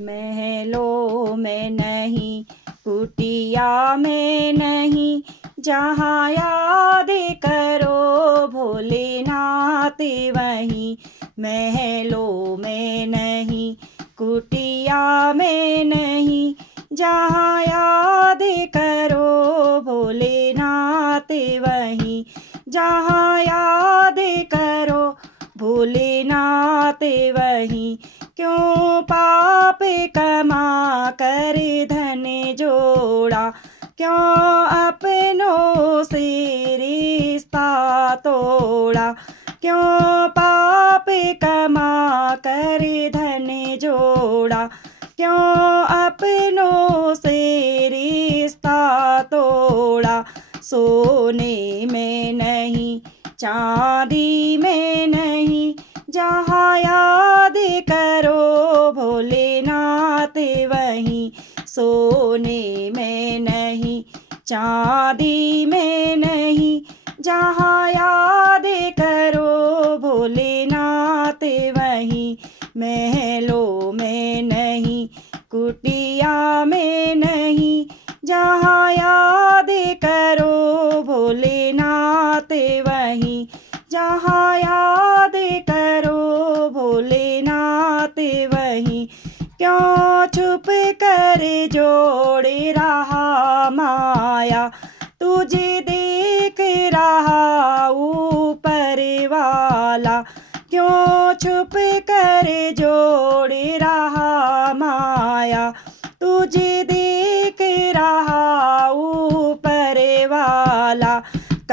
महलों में नहीं, कुटिया में नहीं, जहाँ याद करो भोलेनाथ वहीं। महलों में नहीं, कुटिया में नहीं, जहाँ याद करो भोलेनाथ वहीं। जहाँ याद करो भोलेनाथ वहीं। क्यों पाप कमा कर धन जोड़ा, क्यों अपनों से रिश्ता तोड़ा। क्यों पाप कमा कर धन जोड़ा, क्यों अपनों से रिश्ता तोड़ा। सोने में नहीं, चांदी में नहीं, जहाँ याद करो भोलेनाथ वहीं। सोने में नहीं, चांदी में नहीं, जहाँ याद करो भोलेनाथ वहीं। महलों में नहीं, कुटिया में नहीं, जहाँ याद करो भोलेनाथ वहीं। जहाँ याद करो भोलेनाथ वहीं। क्यों छुप कर जोड़े रहा माया, तुझे देख रहा ऊपर वाला। क्यों छुप कर जोड़े रहा माया, तुझे देख रहा ऊपर वाला।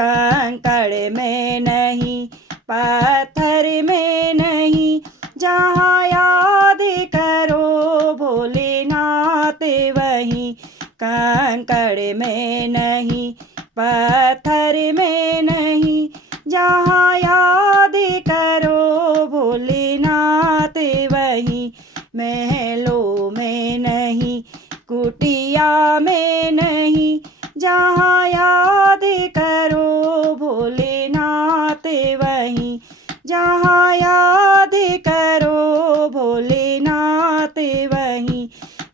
कंकड़ में नहीं, पत्थर में नहीं, जहाँ याद करो भोलेनाथ वहीं। कंकड़ में नहीं, पत्थर में नहीं, जहाँ याद करो भोलेनाथ वहीं। महलों में नहीं, कुटिया में नहीं, जहाँ याद करो भोलेनाथ वहीं। जहाँ याद करो भोलेनाथ वहीं।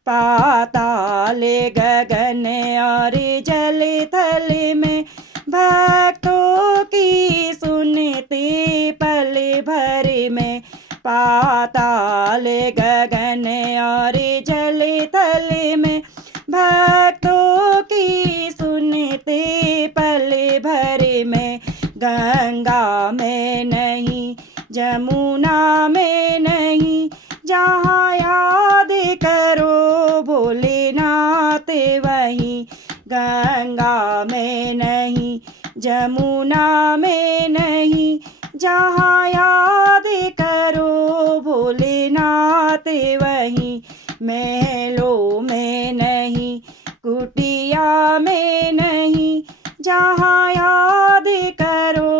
पाताल गगन और जल थल में, भक्तों की सुनते पल भर में। पाताल गगन और जल थल में, भक्तों की सुनते पल भर में। गंगा में नहीं, जमुना में नहीं, जहाँ याद करो भोलेनाथ वहीं। गंगा में नहीं, जमुना में नहीं, जहाँ याद करो भोलेनाथ वहीं। महलों में नहीं, कुटिया में नहीं, जहाँ याद करो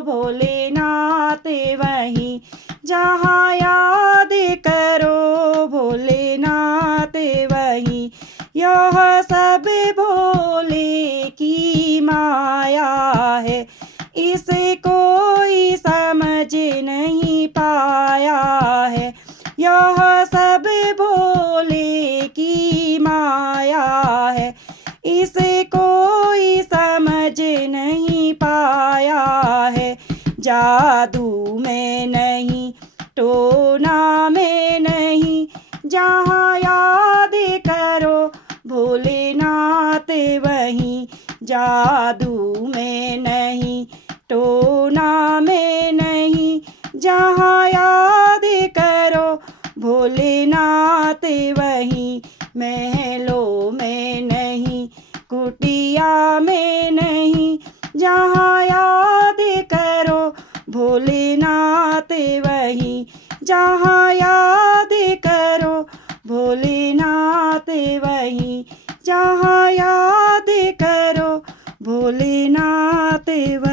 भोलेनाथ वहीं। जहाँ याद करो भोलेनाथ वहीं। यह सब भोले की माया है, इसे कोई समझ नहीं पाया है। यह सब भोले की माया है, इसे कोई समझ नहीं पाया है। जादू में नहीं, टोना में नहीं, जहाँ याद करो भोलेनाथ वहीं। जादू में नहीं, टोना में नहीं, जहाँ याद करो भोलेनाथ वहीं। महलों में नहीं, कुटिया में नहीं, जहाँ याद करो भोलेनाथ वहीं। जहाँ याद करो भोलेनाथ वहीं। जहाँ याद करो भोलेनाथ वहीं।